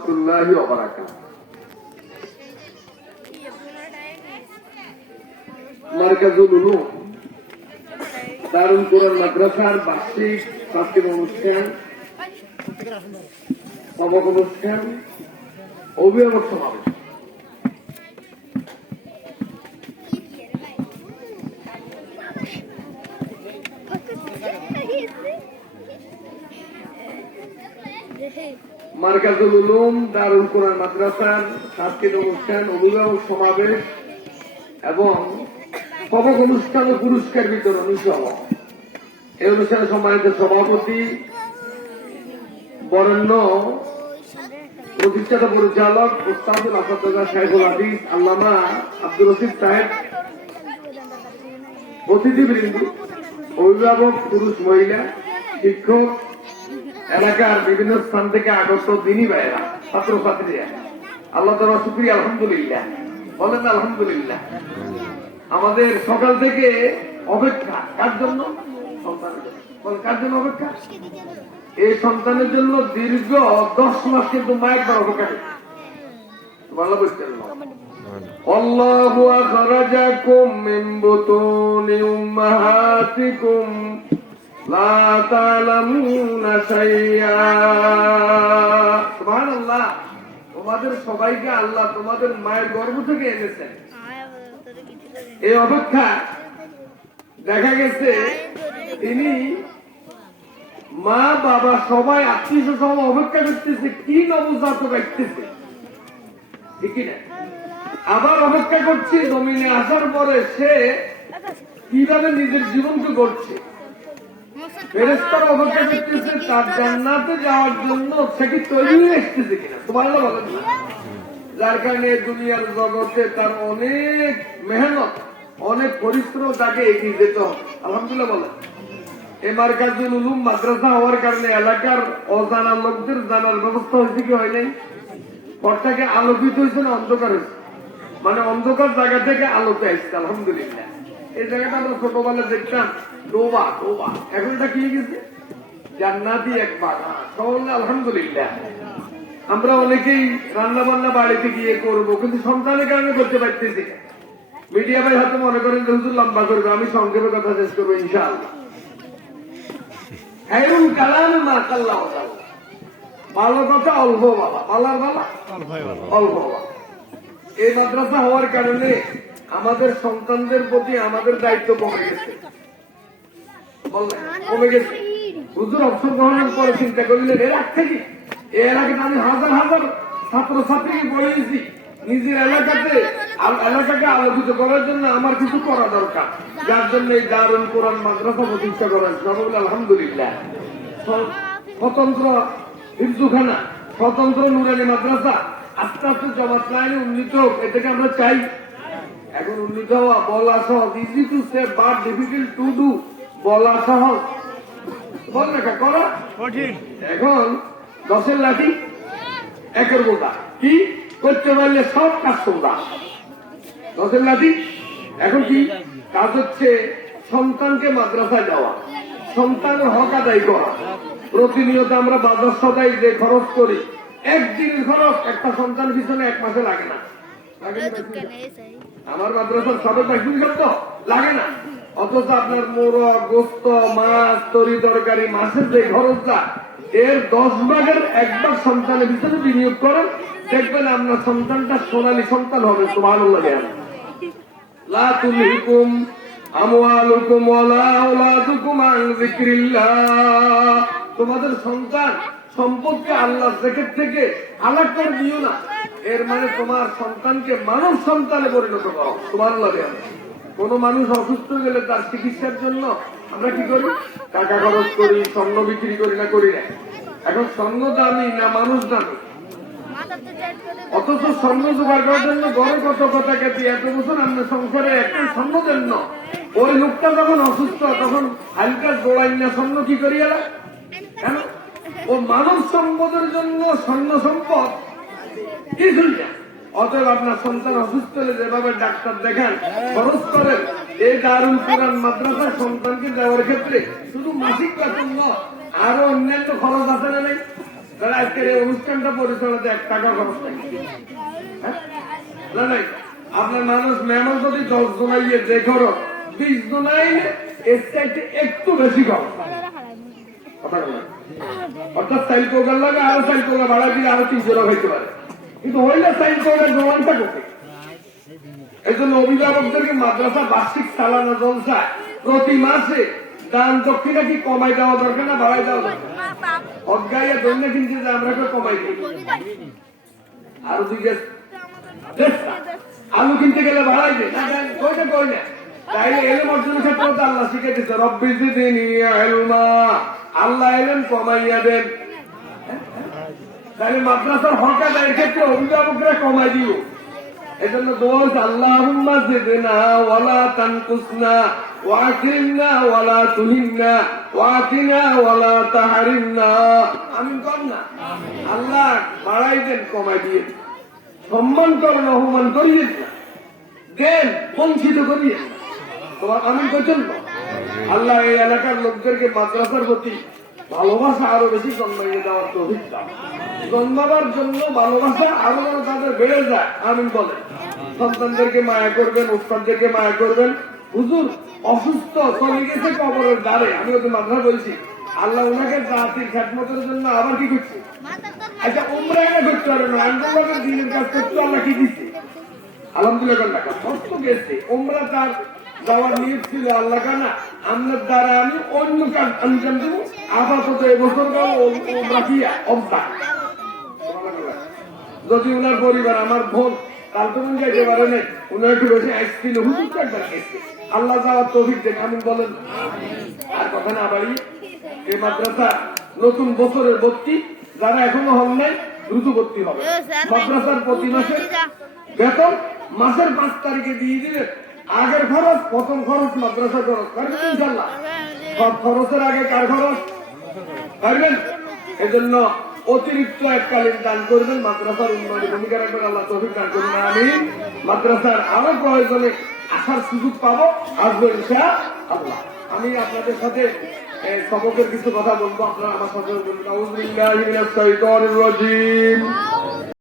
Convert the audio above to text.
রহমতুল্লাহি ওয়া বারাকাতুহু। মারকাজুল উলুম দারুল কোরআন মাদ্রাসার বার্ষিক সাংস্কৃতিক অনুষ্ঠান, সমাপন অনুষ্ঠান, অভিভাবক সমাবেশ। মারকাজুল উলুম দারুল কোরআন মাদ্রাসার সাংস্কৃতিক অনুষ্ঠান, অভিভাবক সমাবেশ এবং সবক অনুষ্ঠান ও পুরস্কার বিতরণ সহ এই অনুষ্ঠানে সম্মানিত সভাপতি, বরেণ্য প্রতিষ্ঠাতা পরিচালক উস্তাদুল আসাদুল্লাহ শাইখুল হাদিস আল্লামা আব্দুর রশিদ সাহেব, অতিথিবৃন্দ, অভিভাবক, পুরুষ মহিলা, শিক্ষক, এলাকার বিভিন্ন স্থান থেকে আগত দিনী ভাইয়েরা, ছাত্রছাত্রীরা, আল্লাহ তাআলা শুকরিয়া, আলহামদুলিল্লাহ বলেন আলহামদুলিল্লাহ। আমাদের সকাল থেকে অপেক্ষা কার জন্য? সন্তানের জন্য। কার জন্য অপেক্ষা? এই সন্তানের জন্য দীর্ঘ 10 মাস কিন্তু মায়ের দ্বারা অপেক্ষা করছে। ভালো বুঝতে আল্লাহু আখরাজাকুম মিন বুতুনি উম্মাহাতিকুম লা তা'লামুনা শাইআ। সুবহানাল্লাহ। তোমাদের সবাইকে আল্লাহ তোমাদের মায়ের গর্ভ থেকে এনেছেন। এই অপেক্ষা দেখা গেছে তিনি মা বাবা সবাই আত্মীয় সহ অপেক্ষা করতেছে কি নবজাতক আসতেছে, ঠিক না? আবার অপেক্ষা করছে জমিনে আসার পরে সে কিভাবে নিজের জীবনকে গড়ছে। ফেরেশতারা অপেক্ষা করতেছে তার জান্নাতে যাওয়ার জন্য সে কি তৈরি হয়ে আসতেছে কিনা। সুবহানাল্লাহ বলেন না? যার কারণে দুনিয়ার জগতে তার অনেক মেহনত, অনেক পরিশ্রম তাকে এগিয়ে যেতে হবে। আলহামদুলিল্লাহ বলেন। এই মারকাজুল উলুম মাদ্রাসা হওয়ার কারণে এলাকার অজানা লোকদের জানার ব্যবস্থা হয়েছে কি হয় নাই? ঘরটাকে আলোকিত হয়েছে না অন্ধকার হয়েছে? মানে অন্ধকার জায়গা থেকে আলোতে আসছে। আলহামদুলিল্লাহ। এই জায়গাটা আমরা ছোটবেলা দেখতাম ডোবা ডোবা, এখন এটা কি গেছে জান্নাতি একবার। সকলে আলহামদুলিল্লাহ। আমরা অনেকেই রান্না বান্না বাড়িতে গিয়ে করবো, কিন্তু সন্তানের কারণে করতে পারতেছি। মিডিয়া ভাই হয়তো মনে করেন হুজুর লম্বা করবে, আমি সংক্ষেপে কথা শেষ করবো ইনশাআল্লাহ। খায়রুল কালাম মা কাল্লা ওয়া কাল্লা। ভালো কথা অল্প বাবা, বলার বাবা অল্প বাবা। এই মাদ্রাসা হওয়ার কারণে আমাদের সন্তানদের প্রতি আমাদের দায়িত্ব কমে গেছে, কমে গেছে। হুজুর অবসর গ্রহণের পরে চিন্তা করলেন এর আগ থেকে এর আগে আমি হাজার হাজার ছাত্রছাত্রীকে বলেছি নিজের এলাকাকে আলোকিত করার জন্য আমার কিছু করা দরকার, যার জন্য এই দারুল কোরআন মাদ্রাসা প্রতিষ্ঠা করেন। আলহামদুলিল্লাহ। স্বতন্ত্র হিফজুখানা, স্বতন্ত্র নুরানি মাদ্রাসা আস্তে আস্তে জমাত লাইনে উন্নীত হোক, এটাকে আমরা চাই। এখন উন্নীত হওয়া বলা সহজ, easy to say but difficult to do. বলা সহজ, বল লেখা করা কঠিন। এখন 10-এর লাঠি 1-এর বোঝা, কি করতে পারলে সব কাজ তোমরা। 10-এর লাঠি এখন কি কাজ হচ্ছে? সন্তানকে মাদ্রাসায় দেওয়া, সন্তানের হক আদায় করা। প্রতিনিয়ত আমরা বাজার সদাই যে খরচ করি, একদিনের খরচ একটা সন্তান পিছনে 1 মাসে লাগে না। আমার মাদ্রাসার সবে একদিন শব্দ লাগে না, অথচ আপনার মোরগ, গোস্ত, মাছ, তরি তরকারি, মাছের যে খরচটা এর 10 ভাগের 1 ভাগ সন্তানের পিছনে বিনিয়োগ করেন, দেখবেন আপনার সন্তানটা সোনালী সন্তান হবে। সুবহানাল্লাহ। লা তুলহিকুম আমওয়ালুকুম ওয়ালা আওলাদুকুম আন যিকরিল্লাহ। তোমাদের সন্তান সম্পদকে আল্লাহর জিকির থেকে আলাদা করে দিও না। এর মানে তোমার সন্তানকে মানব সন্তানে পরিণত করো। সুবহানাল্লাহ। কোন মানুষ অসুস্থ গেলে তার চিকিৎসার জন্য আমরা কি করি? টাকা খরচ করি, স্বর্ণ বিক্রি করি না, করি না? এখন স্বর্ণ দামি না মানুষ দামি? অথচ স্বর্ণ জোগাড় করার জন্য ঘরে কত কথা কেটে এত বছর আমরা সংসারে একটা স্বর্ণ জন্য ওই লোকটা যখন অসুস্থ তখন হালকা জোড়াই না স্বর্ণ কি করি এলা? কেন? ও মানব সম্পদের জন্য স্বর্ণ সম্পদ কিছুই না। অতএব আপনার সন্তান অসুস্থ হলে যেভাবে ডাক্তার দেখান, খরচ করেন, এই দারুল কোরআন মাদ্রাসা সন্তানকে দেওয়ার ক্ষেত্রে শুধু মাসিক বেতন নয়, আরো অন্যান্য খরচ আছে না নেই? যারা আজকের এই অনুষ্ঠানটা পরিচালনাতে 1 টাকা খরচ নাই। না নাই, আপনার মানুষ মেহমান যদি 10 জনাইয়ে যে খরচ 20 জনাই এর চাইতে একটু বেশি খরচ। অর্থাৎ চাইল কোকার লাগে আরো চাইল কোকা ভাড়া দিয়ে আরো 300 টাকা হইতে পারে, কিন্তু হইলে চাইল কোকার জমানটা কোথায়? এই জন্য অভিভাবকদেরকে মাদ্রাসা বার্ষিক সালানা জলসা প্রতি মাসে দান দক্ষিণা কি কমাই দেওয়া দরকার না বাড়াই দেওয়া দরকার? অজ্ঞাইয়া দৈন্য কিনতে যে আমরা কমাই দিই। আরো আলু কিনতে গেলে বাড়াই দেয় না, কইটা কই না। তাইলে এলেম অর্জনের ক্ষেত্রে তো আল্লাহ শিখে দিচ্ছে রব্বি জিদনি ইলমা, আল্লাহ এলেম কমাইয়া দেন। তাহলে মাদ্রাসার হক আদায়ের ক্ষেত্রে অভিভাবকরা কমাই দিও। এই জন্য দোয়া হচ্ছে আল্লাহুম্মা জিদনা ওয়ালা তানকুসনা ওয়াকিলনা ওয়ালা তুহিননা ওয়াকিনা ওয়ালা তাহরিমনা। আমিন কর না। আল্লাহ বাড়াই দেন, কমাই দিয়ে সম্মান করেন, অপমান করিয়ে দেন, বঞ্চিত করিয়ে তোমার আমিন করছেন। আল্লাহ এই এলাকার লোকদেরকে মাদ্রাসার প্রতি ভালোবাসা আরো বেশি জন্মাইয়ে দেওয়ার তৌফিক দাও। জন্মাবার জন্য ভালোবাসা আরো যেন তাদের বেড়ে যায়। আমিন বলে সন্তানদেরকে মায়া করবেন, উস্তাদদেরকে মায়া করবেন। হুজুর অসুস্থ চলে গেছে কবরের দ্বারে, আমি ওদের মাদ্রাসা বলছি আল্লাহ ওনাকে জাতির খেদমতের জন্য আবার কি করছে? আচ্ছা উমরা এটা করতে পারে না, আন্দোলনের দিনের কাজ করতে আল্লাহ কি দিচ্ছে? আলহামদুলিল্লাহ কষ্ট গেছে। উমরা তার যাওয়ার নিয়ত ছিল আল্লাহ কানা আপনার দ্বারা আমি অন্য কাজ আনজাম দেবো। আপাতত এবছর রাখিয়া অবস্থা যদি ওনার পরিবার আমার বোন কালতমন যাইতে পারে না, উনার একটু বেশি আসছিল হুজুর তো একবার গেছে। আল্লাহ যাওয়ার তৌফিক দেন, আমিন বলেন। আর কথা না বাড়ি এই মাদ্রাসা নতুন বছরের ভর্তি, যারা এখনো হন নাই দ্রুত ভর্তি হবে। মাদ্রাসার প্রতি মাসে বেতন মাসের 5 তারিখে দিয়ে দিলে আগের খরচ প্রথম খরচ মাদ্রাসা খরচ পারবেন ইনশাল্লাহ। সব খরচের আগে কার খরচ পারবেন? এজন্য অতিরিক্ত এককালীন দান করবেন, মাদ্রাসার উন্নয়নে ভূমিকা রাখবেন। আল্লাহ তৌফিক দান করুন, আমিন। মাদ্রাসার আরো প্রয়োজনে আসার সুযোগ পাবো, আসবো ইনশাআল্লাহ। আমি আপনাদের সাথে সবকের কিছু কথা বলবো, আপনারা আমার সাথে বলবেন। আউযু বিল্লাহি মিনাশ শাইতানির রাজীম।